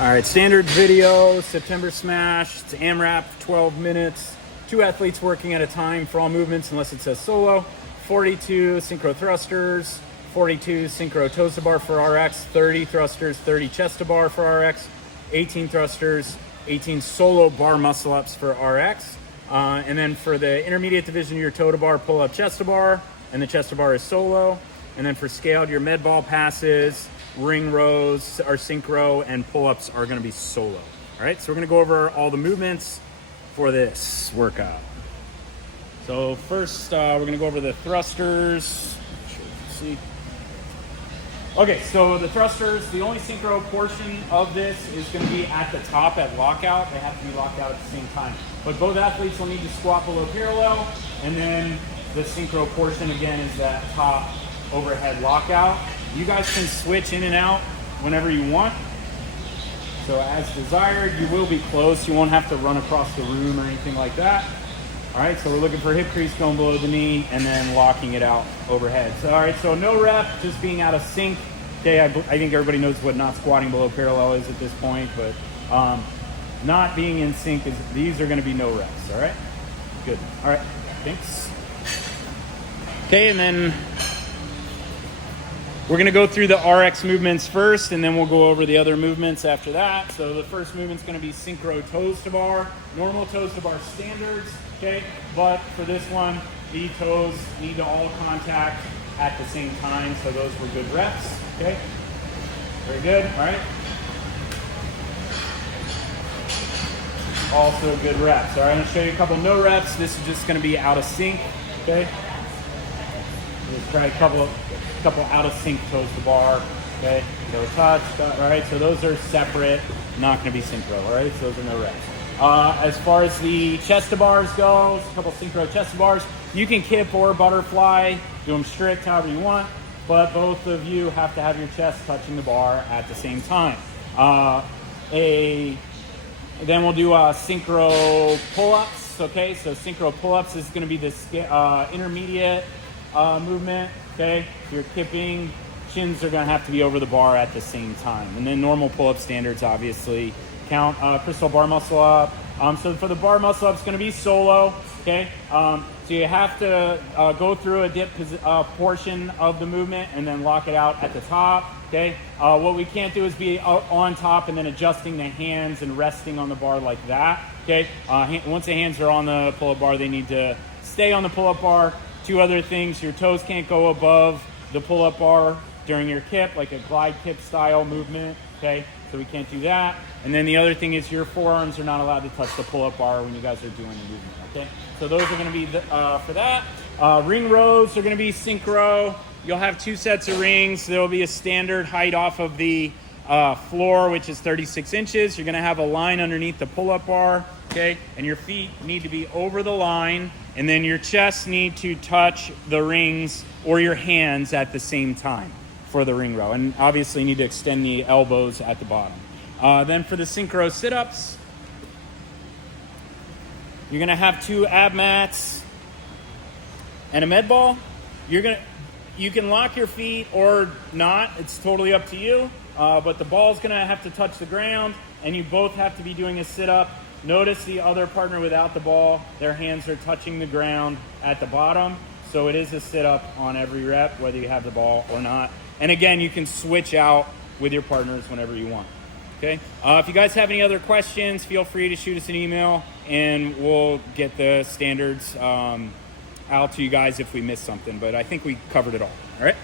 All right, standard video, September Smash. It's AMRAP, 12 minutes. 2 athletes working at a time for all movements unless it says solo. 42 synchro thrusters, 42 synchro toes to bar for RX, 30 thrusters, 30 chest to bar for RX, 18 thrusters, 18 solo bar muscle ups for RX. And then for the intermediate division, your toe to bar, pull up chest to bar, and the chest to bar is solo. And then for scaled, your med ball passes, ring rows are synchro, and pull-ups are going to be solo. All right, so we're going to go over all the movements for this workout. So first, we're going to go over the thrusters. Sure you can see. Okay, so the thrusters, the only synchro portion of this is going to be at the top at lockout. They have to be locked out at the same time. But both athletes will need to squat below parallel, and then the synchro portion again is that top overhead lockout. You guys can switch in and out whenever you want. So as desired, you will be close. You won't have to run across the room or anything like that. All right, so we're looking for hip crease going below the knee and then locking it out overhead. So, all right, so no rep, just being out of sync. Okay, I think everybody knows what not squatting below parallel is at this point, but not being in sync is, these are gonna be no reps, all right? Good, all right, thanks. Okay, and then we're going to go through the RX movements first, and then we'll go over the other movements after that. So the first movement's going to be synchro toes to bar, normal toes to bar standards, okay? But for this one, the toes need to all contact at the same time, so those were good reps, okay? Very good, all right? Also good reps, all right? I'm going to show you a couple no reps. This is just going to be out of sync, okay? Let's try a couple out of sync toes to bar, okay? Toe touch, all right? So those are separate, not gonna be synchro, all right? So those are no reps. As far as the chest to bars goes, a couple synchro chest to bars, you can kip or butterfly, do them strict however you want, but both of you have to have your chest touching the bar at the same time. Then we'll do synchro pull-ups, okay? So synchro pull-ups is gonna be this intermediate movement, okay? If you're kipping, chins are gonna have to be over the bar at the same time. And then normal pull-up standards obviously count. Crystal bar muscle up. So for the bar muscle up, it's gonna be solo, okay? So you have to go through a dip portion of the movement and then lock it out at the top, okay? What we can't do is be on top and then adjusting the hands and resting on the bar like that, okay? Once the hands are on the pull-up bar, they need to stay on the pull-up bar. 2 other things, your toes can't go above the pull-up bar during your kip, like a glide kip style movement, okay? So we can't do that. And then the other thing is your forearms are not allowed to touch the pull-up bar when you guys are doing the movement, okay? So those are gonna be for that. Ring rows are gonna be synchro. You'll have 2 sets of rings. There'll be a standard height off of the floor, which is 36 inches. You're gonna have a line underneath the pull-up bar, okay? And your feet need to be over the line, and then your chest need to touch the rings or your hands at the same time for the ring row. And obviously you need to extend the elbows at the bottom. Then for the synchro sit-ups, you're gonna have 2 ab mats and a med ball. You can lock your feet or not, it's totally up to you. But the ball's gonna have to touch the ground, and you both have to be doing a sit-up. Notice the other partner without the ball, their hands are touching the ground at the bottom. So it is a sit-up on every rep, whether you have the ball or not. And again, you can switch out with your partners whenever you want, okay? If you guys have any other questions, feel free to shoot us an email, and we'll get the standards out to you guys if we missed something. But I think we covered it all right?